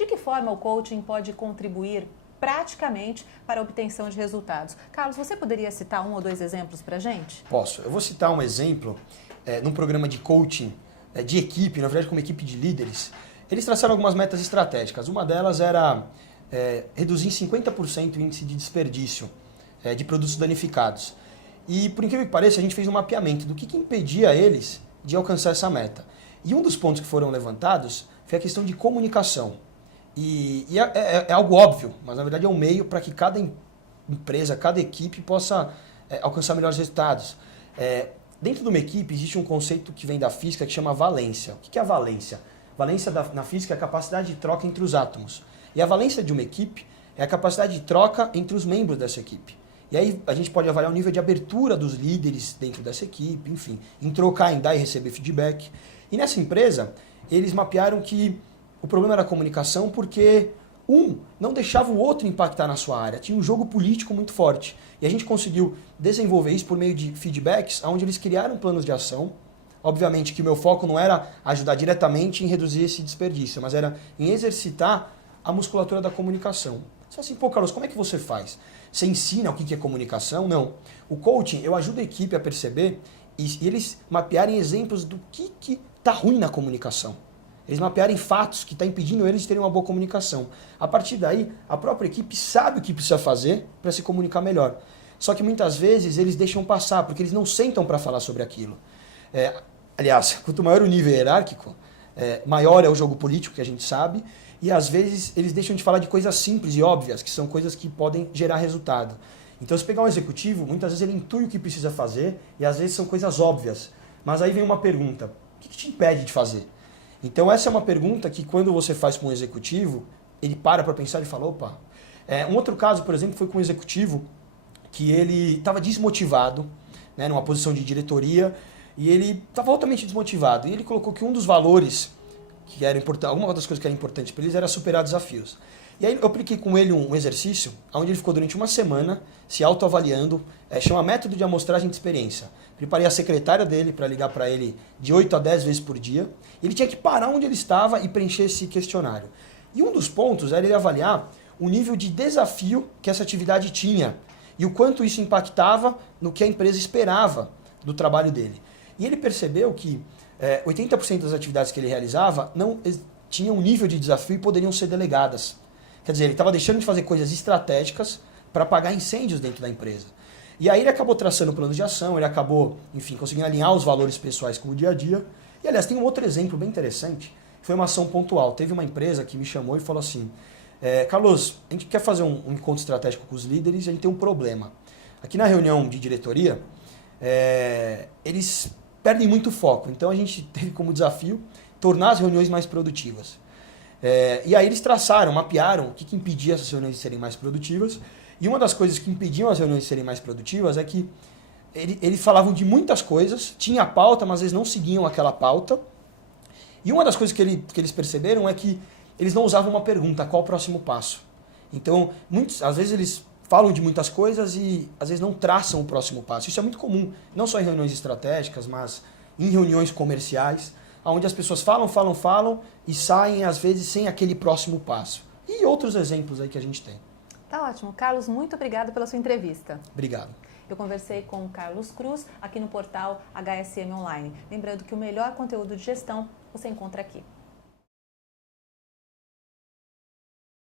De que forma o coaching pode contribuir praticamente para a obtenção de resultados? Carlos, você poderia citar um ou dois exemplos para a gente? Posso. Eu vou citar um exemplo num programa de coaching de equipe, na verdade como equipe de líderes. Eles traçaram algumas metas estratégicas. Uma delas era reduzir em 50% o índice de desperdício de produtos danificados. E, por incrível que pareça, a gente fez um mapeamento do que impedia eles de alcançar essa meta. E um dos pontos que foram levantados foi a questão de comunicação. E é algo óbvio, mas na verdade é um meio para que cada empresa, cada equipe possa alcançar melhores resultados. Dentro de uma equipe existe um conceito que vem da física que chama valência. O que é a valência? Valência na física é a capacidade de troca entre os átomos. E a valência de uma equipe é a capacidade de troca entre os membros dessa equipe. E aí a gente pode avaliar o nível de abertura dos líderes dentro dessa equipe, enfim, em trocar, em dar e receber feedback. E nessa empresa, eles mapearam que o problema era a comunicação porque um não deixava o outro impactar na sua área. Tinha um jogo político muito forte. E a gente conseguiu desenvolver isso por meio de feedbacks, onde eles criaram planos de ação. Obviamente que o meu foco não era ajudar diretamente em reduzir esse desperdício, mas era em exercitar a musculatura da comunicação. Você fala assim, pô, Carlos, como é que você faz? Você ensina o que é comunicação? Não. O coaching, eu ajudo a equipe a perceber e eles mapearem exemplos do que está ruim na comunicação. Eles mapearem fatos que estão impedindo eles de terem uma boa comunicação. A partir daí, a própria equipe sabe o que precisa fazer para se comunicar melhor. Só que muitas vezes eles deixam passar, porque eles não sentam para falar sobre aquilo. Aliás, quanto maior o nível hierárquico, maior é o jogo político, que a gente sabe, e às vezes eles deixam de falar de coisas simples e óbvias, que são coisas que podem gerar resultado. Então, se pegar um executivo, muitas vezes ele intui o que precisa fazer, e às vezes são coisas óbvias. Mas aí vem uma pergunta, o que te impede de fazer? Então, essa é uma pergunta que quando você faz com um executivo, ele para pensar e fala, opa. Um outro caso, por exemplo, foi com um executivo que ele estava desmotivado, né, numa posição de diretoria, e ele estava altamente desmotivado. E ele colocou que um dos valores que era importante, alguma das coisas que era importante para eles era superar desafios. E aí eu apliquei com ele um exercício, onde ele ficou durante uma semana se autoavaliando, chama método de amostragem de experiência. Preparei a secretária dele para ligar para ele de 8 a 10 vezes por dia. Ele tinha que parar onde ele estava e preencher esse questionário. E um dos pontos era ele avaliar o nível de desafio que essa atividade tinha e o quanto isso impactava no que a empresa esperava do trabalho dele. E ele percebeu que 80% das atividades que ele realizava não tinham um nível de desafio e poderiam ser delegadas. Quer dizer, ele estava deixando de fazer coisas estratégicas para apagar incêndios dentro da empresa. E aí ele acabou traçando planos de ação, ele acabou, enfim, conseguindo alinhar os valores pessoais com o dia a dia. E, aliás, tem um outro exemplo bem interessante, foi uma ação pontual. Teve uma empresa que me chamou e falou assim, Carlos, a gente quer fazer um encontro estratégico com os líderes e a gente tem um problema. Aqui na reunião de diretoria, eles perdem muito foco. Então a gente teve como desafio tornar as reuniões mais produtivas. E aí eles traçaram, mapearam o que impedia essas reuniões de serem mais produtivas. E uma das coisas que impediam as reuniões de serem mais produtivas é que eles falavam de muitas coisas, tinha a pauta, mas eles não seguiam aquela pauta. E uma das coisas que eles perceberam é que eles não usavam uma pergunta, qual o próximo passo? Então, às vezes eles falam de muitas coisas e às vezes não traçam o próximo passo. Isso é muito comum, não só em reuniões estratégicas, mas em reuniões comerciais, onde as pessoas falam e saem às vezes sem aquele próximo passo. E outros exemplos aí que a gente tem. Tá ótimo. Carlos, muito obrigado pela sua entrevista. Obrigado. Eu conversei com o Carlos Cruz aqui no portal HSM Online. Lembrando que o melhor conteúdo de gestão você encontra aqui.